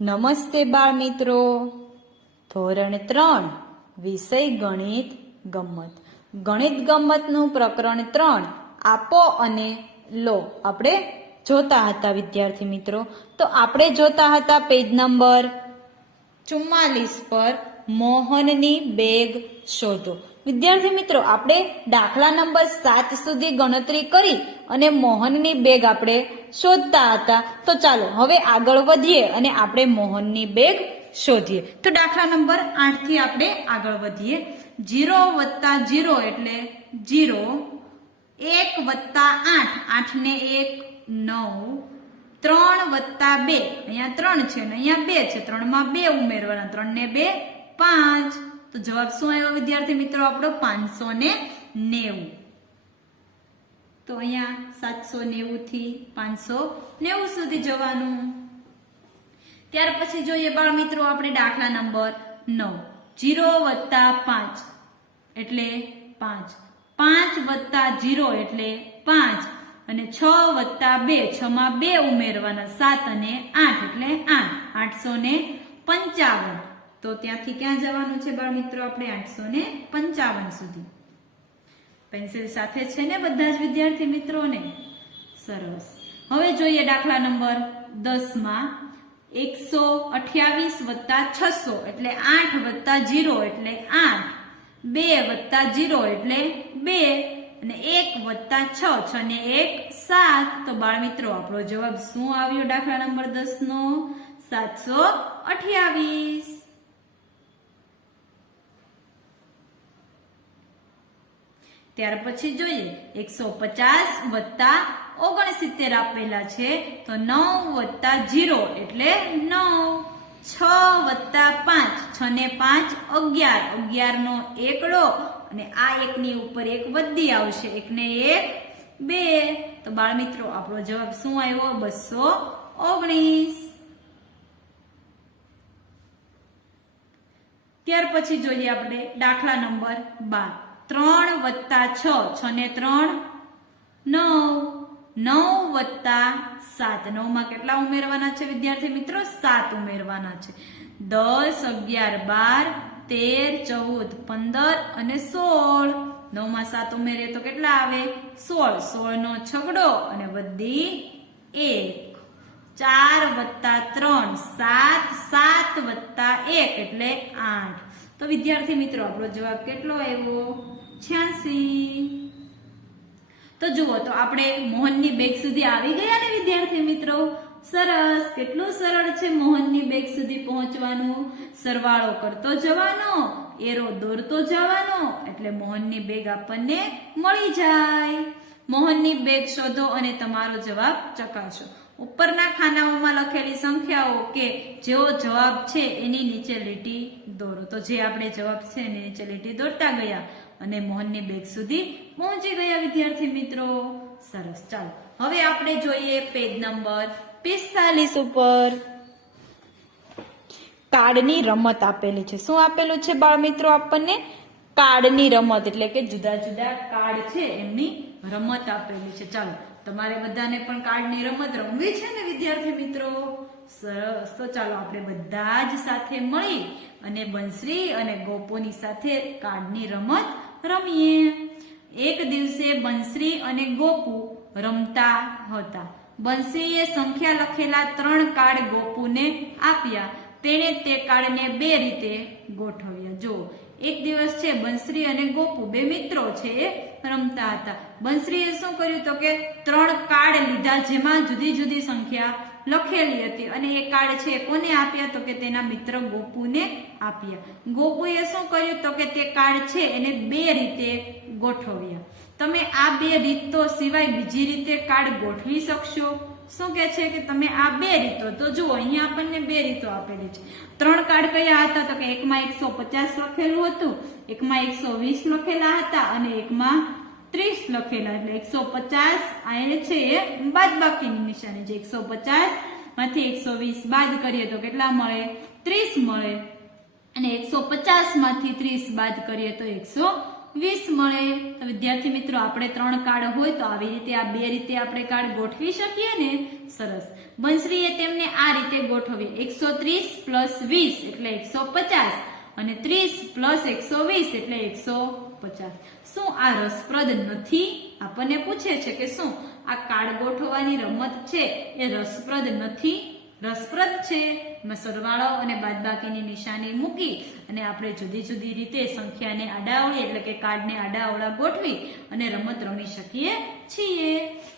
નમસ્તે બાળ મિત્રો. ધોરણ 3 વિષય ગણિત ગમ્મત. ગણિત ગમ્મતનું પ્રકરણ 3 આપો અને લો આપણે જોતા હતા વિદ્યાર્થી મિત્રો. તો આપણે જોતા હતા પેજ નંબર 44 પર મોહનની બેગ શોધો. વિદ્યાર્થી મિત્રો, આપણે દાખલા નંબર 7 સુધી ગણતરી કરી અને મોહનની બેગ આપણે શોધતા હતા. તો ચાલો હવે આગળ વધીએ અને આપણે મોહનની બેગ શોધીએ. તો દાખલા નંબર 8 થી આપણે આગળ વધીએ. 0 વત્તા 0 એટલે 0, 1 વત્તા 8, 8 ને 1 9, 3 વત્તા 2, અહીંયા 3 છે ને અહીંયા 2 છે, 3 માં 2 ઉમેરવાના, 3 ને 2 5. તો જવાબ શું આવ્યો વિદ્યાર્થી મિત્રો આપણો? 590. તો અહીંયા 790 થી 590 સુધી જવાનું. ત્યાર પછી જોઈએ બાળ મિત્રો આપણે દાખલા નંબર 9. 0 વત્તા 5 એટલે 5, 5 વત્તા 0 એટલે 5 અને 6 વત્તા 2, 6 માં 2 ઉમેરવાના, 7 અને 8 એટલે 8, 855. તો ત્યાંથી ક્યાં જવાનું છે બાળ મિત્રો? આપણે 855 સુધી. પેન્સિલ સાથે છે ને બધા જ વિદ્યાર્થી મિત્રોને? સરસ. હવે જોઈએ દાખલા નંબર 10 માં. 128 વત્તા 600 એટલે 8 વત્તા 0 એટલે 8, 2 વત્તા 0 એટલે 2 અને 1 વત્તા 6, 6 ને 1 7. તો બાળ મિત્રો આપણો જવાબ શું આવ્યો દાખલા નંબર 10 નો? 728. ત્યાર પછી જોઈએ 150 વત્તા 69 આપેલા છે. તો 9 વત્તા 0 એટલે 9, 6 વત્તા 5, 6 ને 5 11, 11 નો એકડો અને આ એકની ઉપર એક વધી આવશે, 1 ને 1 2. તો બાળ મિત્રો આપણો જવાબ શું આવ્યો? 219. ત્યાર પછી જોઈએ આપણે દાખલા નંબર 12. 3 વત્તા 6, 6 ને 3 9, 9 વત્તા 7, 9 માં કેટલા ઉમેરવાના છે વિદ્યાર્થી મિત્રો? 7 ઉમેરવાના છે. 10, 11, 12, 13, 14, 15 અને 16. 9 માં 7 ઉમેરીએ તો કેટલા આવે? 16. 16 નો છગડો અને વધી 1. 4 વત્તા 3 7, 7 વત્તા 1 એટલે 8. તો વિદ્યાર્થી મિત્રો આપણો જવાબ કેટલો આવ્યો? 86. તો જુઓ, તો આપણે મોહનની બેગ સુધી આવી ગયા ને વિદ્યાર્થી મિત્રો? સરસ. કેટલું સરળ છે મોહનની બેગ સુધી પહોંચવાનું. સરવાળો કરતો જવાનો, એરો દોરતો જવાનો એટલે મોહનની બેગ આપણને મળી જાય. મોહનની બેગ શોધો અને તમારો જવાબ ચકાસો. ઉપરના ખાનાઓમાં લખેલી સંખ્યાઓ કે જેવો જવાબ છે એની નીચે લીટી દોરો. તો જે આપણે જવાબ છે એની નીચે લીટી દોરતા ગયા અને મોહનની બેગ સુધી પહોંચી ગયા વિદ્યાર્થી મિત્રો. સરસ. ચાલો હવે આપણે જોઈએ પેજ નંબર 45 ઉપર. કાર્ડની રમત આપેલી છે. શું આપેલું છે બાળ મિત્રો આપણને? કાર્ડની રમત એટલે કે જુદા જુદા કાર્ડ છે એમની રમત આપેલી છે. ચાલો તમારે બધાને પણ કાર્ડની રમત રમવી છે ને વિદ્યાર્થી મિત્રો? સરસ. તો ચાલો આપણે બધા જ સાથે મળી અને બંસરી અને ગોપોની સાથે કાર્ડની રમત રમીએ. એક દિવસે બંસરી અને ગોપુ રમતા હતા. બંસરીએ સંખ્યા લખેલા 3 કાર્ડ ગોપુને આપ્યા. તેણે તે કાર્ડને 2 રીતે ગોઠવ્યા. જો એક દિવસ છે બંસરી અને ગોપુ બે મિત્રો છે એ રમતા હતા. બંસરીએ શું કર્યું તો કે 3 કાર્ડ લીધા જેમાં જુદી જુદી સંખ્યા લખેલી હતી અને એ કાર્ડ છે કોને આપ્યા તો કે તેના મિત્ર ગોપુને આપ્યા. ગોપુએ શું કર્યું તો કે તે કાર્ડ છે એને 2 રીતે ગોઠવ્યા. તમે આ 2 રીતો સિવાય બીજી રીતે કાર્ડ ગોઠવી શકશો? શું કે છે કે તમે આ 2 રીતો, તો જુઓ અહીંયા આપણને 2 રીતો આપેલી છે. 3 કાર્ડ કયા હતા તો કે એકમાં 150 લખેલું હતું, એકમાં 120 લખેલા હતા અને એકમાં 30 લખેલા. એટલે 150 આ એને છે એ બાદબાકીની નિશાની છે. 150 માંથી 120 બાદ કરીએ તો કેટલા મળે? 30 મળે. અને 150 માંથી 30 બાદ કરીએ તો 20 મળે. તો વિદ્યાર્થી મિત્રો આપણે 3 કાર્ડ હોય તો આવી રીતે આ 2 રીતે આપણે કાર્ડ ગોઠવી શકીએ ને. સરસ. બંસરીએ તેમને આ રીતે ગોઠવી 130 પ્લસ 20 એટલે 150 અને 30 પ્લસ 120 એટલે 150. શું આ રસપ્રદ નથી? આપણને પૂછે છે કે શું આ કાર્ડ ગોઠવવાની રમત છે એ રસપ્રદ નથી? રસપ્રદ છે. એમાં સરવાળો અને બાદબાકીની નિશાની મૂકી અને આપણે જુદી જુદી રીતે સંખ્યાને આડાઅવળી એટલે કે કાર્ડને આડાઅવળા ગોઠવી અને રમત રમી શકીએ છીએ.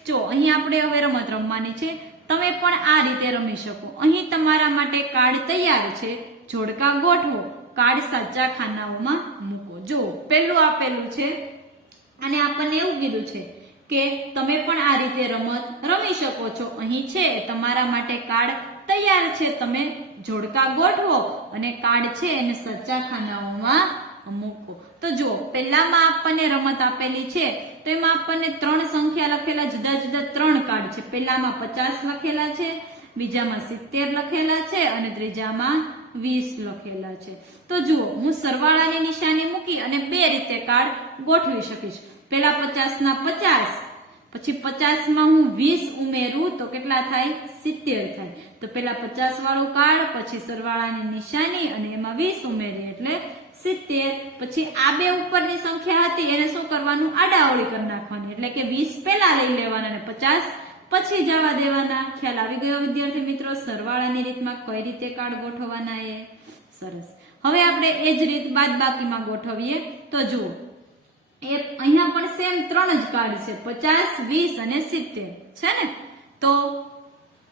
જો અહીં આપણે હવે રમત રમવાની છે. તમે પણ આ રીતે રમી શકો. અહીં તમારા માટે કાર્ડ તૈયાર છે. જોડકા ગોઠવો, કાર્ડ સાચા ખાનાઓમાં મૂકો. જો પહેલું આપેલું છે અને આપણને એવું કીધું છે કે તમે પણ આ રીતે રમત રમી શકો છો. અહીં છે તમારા માટે કાર્ડ તૈયાર છે. તમે જોડકા ગોઠવો અને કાર્ડ છે એને સાચા ખાનાઓમાં મૂકો. તો જો પહેલામાં આપણને રમત આપેલી છે તો એમાં આપણને 3 સંખ્યા લખેલા જુદા જુદા 3 કાર્ડ છે. પહેલામાં 50 લખેલા છે, બીજામાં 70 લખેલા છે અને ત્રીજામાં 20 લખેલા છે. તો જુઓ હું સરવાળાની નિશાની મૂકી અને 2 રીતે કાર્ડ ગોઠવી શકીશ. પહેલા 50 ના 50, પછી 50 માં હું 20 ઉમેરું તો કેટલા થાય? 70 થાય. તો પહેલા 50 વાળું કાર્ડ, પછી સરવાળાની નિશાની અને એમાં 20 ઉમેરી એટલે 70. પછી આ 2 ઉપરની સંખ્યા હતી એને શું કરવાનું? આડાઅવળી કરી નાખવાની. એટલે કે 20 પહેલા લઈ લેવાના અને 50 પછી જવા દેવાના. ખ્યાલ આવી ગયો વિદ્યાર્થી મિત્રો? સરવાળાની રીતમાં કઈ રીતે કાર્ડ ગોઠવવાના એ. સરસ. હવે આપણે એ જ રીત બાદબાકીમાં ગોઠવીએ. તો જુઓ અહીંયા પણ સેમ 3 જ કાર્ડ છે, 50, 20 અને 70 છે ને. તો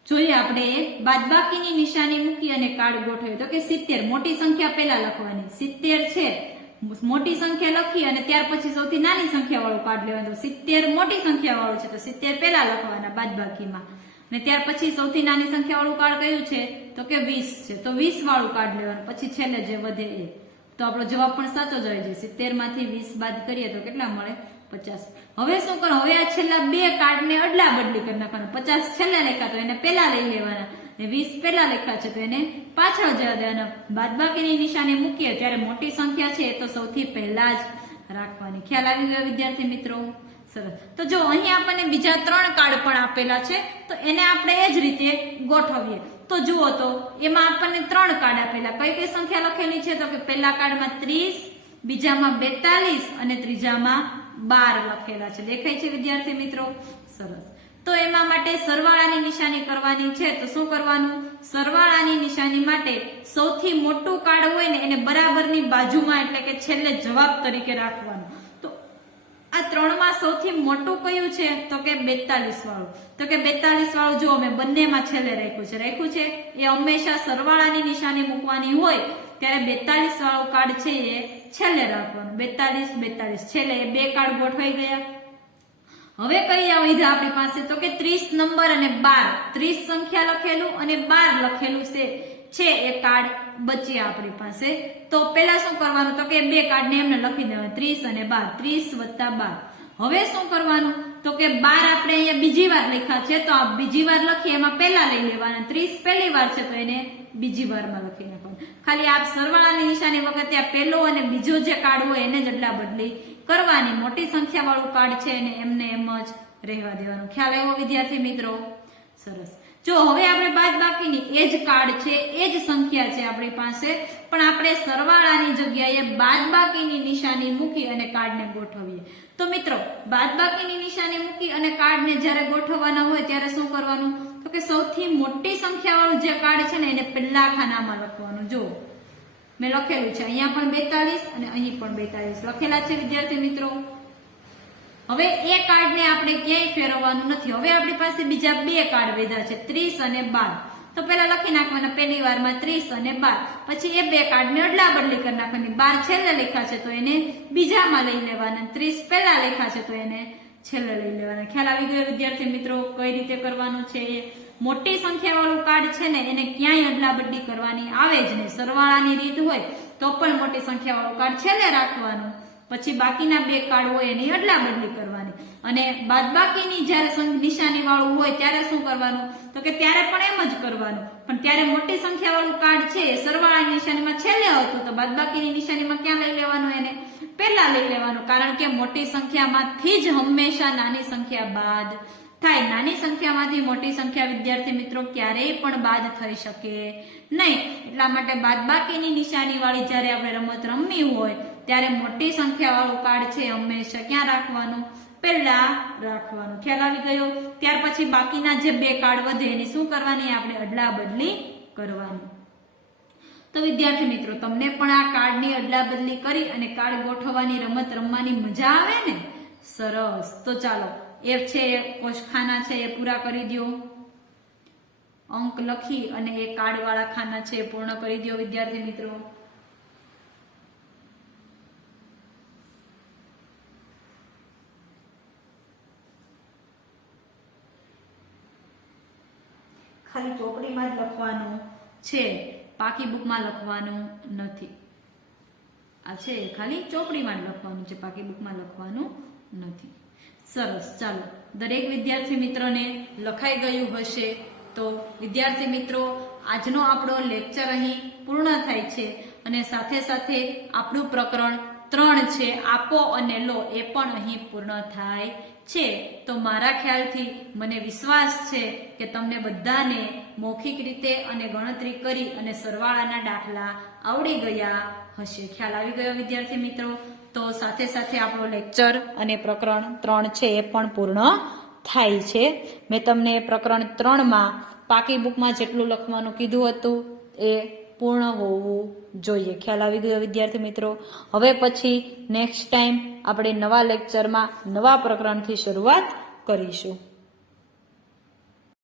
જોઈએ આપણે બાદબાકીની નિશાની મૂકી અને કાર્ડ ગોઠવીએ. તો કે 70 મોટી સંખ્યા પહેલા લખવાની. 70 છે મોટી સંખ્યા લખી અને ત્યાર પછી સૌથી નાની સંખ્યા વાળું કાર્ડ લેવાનું. 70 મોટી સંખ્યા વાળું છે તો 70 પહેલા લખવાના બાદબાકીમાં અને ત્યાર પછી સૌથી નાની સંખ્યા વાળું કાર્ડ કયું છે? તો કે 20 છે તો 20 વાળું કાર્ડ લેવાનું. પછી છેલ્લે જે વધે એ. તો આપણો જવાબ પણ સાચો જ આવી જાય. 70 માંથી 20 બાદ કરીએ તો કેટલા મળે? 50. હવે શું કરો? હવે આ છેલ્લા 2 કાર્ડને અદલા બદલી કરી નાખવાના. 50 છેલ્લે લખ્યા તો એને પહેલા લઈ લેવાના, 20 પહેલા લખ્યા છે તો એને પાછળ જવા દેવાના. બાદબાકીની નિશાની મૂકીએ ત્યારે મોટી સંખ્યા છે એ તો સૌથી પહેલા જ રાખવાની. ખ્યાલ આવી ગયો વિદ્યાર્થી મિત્રો? સરસ. તો જો અહીં આપણને બીજા 3 કાર્ડ પણ આપેલા છે તો એને આપણે એ જ રીતે ગોઠવીએ. તો જુઓ તો એમાં આપણને 3 કાર્ડ આપેલા. કઈ કઈ સંખ્યા લખેલી છે? તો કે પહેલા કાર્ડમાં 30, બીજામાં 42 અને ત્રીજામાં 12 લખેલા છે. દેખાય છે વિદ્યાર્થી મિત્રો? સરસ. તો એમાં માટે સરવાળાની નિશાની કરવાની છે. તો શું કરવાનું? સરવાળાની નિશાની માટે સૌથી મોટું કાર્ડ હોય ને એને બરાબરની બાજુમાં એટલે કે છેલ્લે જવાબ તરીકે રાખવાનું. તો આ 3 માં સૌથી મોટું કયું છે? તો કે 42 વાળું. તો કે 42 વાળું જો અમે બંનેમાં છેલ્લે રાખ્યું છે એ હંમેશા સરવાળાની નિશાની મૂકવાની હોય ત્યારે 42 વાળું કાર્ડ છે એ છેલ્લે રાખવાનું. 42 42 છેલ્લે એ 2 કાર્ડ ગોઠવાઈ ગયા. હવે કઈ આવી આપણી પાસે? તો કે 30 નંબર અને 12, 30 સંખ્યા લખેલું અને 12 લખેલું છે એ કાર્ડ બચ્યા આપણી પાસે. તો પેલા શું કરવાનું? તો કે 2 કાર્ડ ને એમને લખી દેવાના 30 અને 12, 30 વત્તા 12. હવે શું કરવાનું? તો કે 12 આપણે અહીંયા બીજી વાર લખ્યા છે તો આ બીજી વાર લખીએ એમાં પહેલા લઈ લેવાના. 30 પહેલી વાર છે તો એને બીજી વારમાં લખી નાખવાનું. ખાલી આ સરવાળાની નિશાની વખતે આ પહેલો અને બીજો જે કાર્ડ હોય એને જ અદલા બદલી કરવાની. મોટી સંખ્યા વાળું કાર્ડ છે એને એમને એમ જ રહેવા દેવાનું. ખ્યાલ આવ્યો વિદ્યાર્થી મિત્રો? સરસ. જો હવે આપણે બાદબાકીની એ જ કાર્ડ છે એ જ સંખ્યા છે આપણી પાસે પણ આપણે સરવાળાની જગ્યાએ બાદબાકીની નિશાની મૂકી અને કાર્ડને ગોઠવીએ. તો મિત્રો બાદબાકીની નિશાની મૂકી અને કાર્ડને જ્યારે ગોઠવવાના હોય ત્યારે શું કરવાનું? તો કે સૌથી મોટી સંખ્યા વાળું જે કાર્ડ છે ને એને પહેલા ખાનામાં લખવાનું. જો મેં લખેલું છે અહીંયા પણ 42 અને અહીં પણ 42 લખેલા છે વિદ્યાર્થી મિત્રો. હવે એ કાર્ડને આપણે ક્યાંય ફેરવવાનું નથી. હવે આપણી પાસે બીજા 2 કાર્ડ વધ્યા છે 30 અને 12. તો પહેલા લખી નાખવાના પહેલી વારમાં 30 અને 12. પછી એ 2 કાર્ડને અદલા બદલી કરી નાખવાની. 12 છેલ્લે લખ્યા છે તો એને બીજામાં લઈ લેવાના. 30 પહેલા લખ્યા છે તો એને છેલ્લે લઈ લેવાના. ખ્યાલ આવી ગયો વિદ્યાર્થી મિત્રો કઈ રીતે કરવાનું છે? મોટી સંખ્યા વાળું કાર્ડ છે ને એને ક્યાંય અદલા બદલી કરવાની આવે જ નહીં. સરવાળાની રીત હોય તો પણ મોટી સંખ્યા વાળું કાર્ડ છેલ્લે રાખવાનું. પછી બાકીના 2 કાર્ડ હોય એની અદલા બદલી કરવાની. અને બાદબાકીની જ્યારે નિશાની વાળું હોય ત્યારે શું કરવાનું? તો કે ત્યારે પણ એમ જ કરવાનું. પણ ત્યારે મોટી સંખ્યા વાળું કાર્ડ છે સરવાળાની નિશાનીમાં છેલ્લે હતું તો બાદબાકીની નિશાનીમાં ક્યાં લઈ લેવાનું? એને પહેલા લઈ લેવાનું, કારણ કે મોટી સંખ્યામાંથી જ હંમેશા નાની સંખ્યા બાદ થાય. નાની સંખ્યામાંથી મોટી સંખ્યા વિદ્યાર્થી મિત્રો ક્યારેય પણ બાદ થઈ શકે નહીં. એટલા માટે બાદબાકીની નિશાની વાળી જ્યારે આપણે રમત રમવી હોય ત્યારે મોટી સંખ્યા વાળું કાર્ડ છે હંમેશા ક્યાં રાખવાનું? પહેલા રાખવાનું. ખ્યાલ આવી ગયો? ત્યાર પછી બાકીના જે બે કાર્ડ વધે એની શું કરવાની? આપણે અદલા બદલી કરવાની. તો વિદ્યાર્થી મિત્રો, તમને પણ આ કાર્ડની અદલા બદલી કરી અને કાર્ડ ગોઠવવાની રમત રમવાની મજા આવે ને? સરસ. તો ચાલો એ છે કોષખાના છે એ પૂરા કરી દો, અંક લખી અને એ કાર્ડ વાળા ખાના છે એ પૂર્ણ કરી દો વિદ્યાર્થી મિત્રો. ખાલી ચોપડીમાં જ લખવાનું છે, પાકી બુકમાં લખવાનું નથી. આ છે ખાલી ચોપડીમાં જ લખવાનું છે, પાકી બુકમાં લખવાનું નથી. સરસ. ચાલો દરેક વિદ્યાર્થી મિત્રોને લખાઈ ગયું હશે. તો વિદ્યાર્થી મિત્રો, આજનો આપણો લેક્ચર અહીં પૂર્ણ થાય છે અને સાથે સાથે આપણું પ્રકરણ 3 છે આપો અને લો એ પણ અહીં પૂર્ણ થાય છે. તો મારા ખ્યાલથી મને વિશ્વાસ છે કે તમને બધાને મૌખિક રીતે અને ગણતરી કરી અને સરવાળાના દાખલા આવડી ગયા હશે. ખ્યાલ આવી ગયો વિદ્યાર્થી મિત્રો? તો સાથે સાથે આપણો લેક્ચર અને પ્રકરણ 3 છે એ પણ પૂર્ણ થાય છે. મેં તમને પ્રકરણ 3માં પાકી બુકમાં જેટલું લખવાનું કીધું હતું એ પૂર્ણ હોવું જોઈએ. ખ્યાલ આવી ગયો વિદ્યાર્થી મિત્રો? હવે પછી નેક્સ્ટ ટાઈમ આપણે નવા લેક્ચરમાં નવા પ્રકરણથી શરૂઆત કરીશું.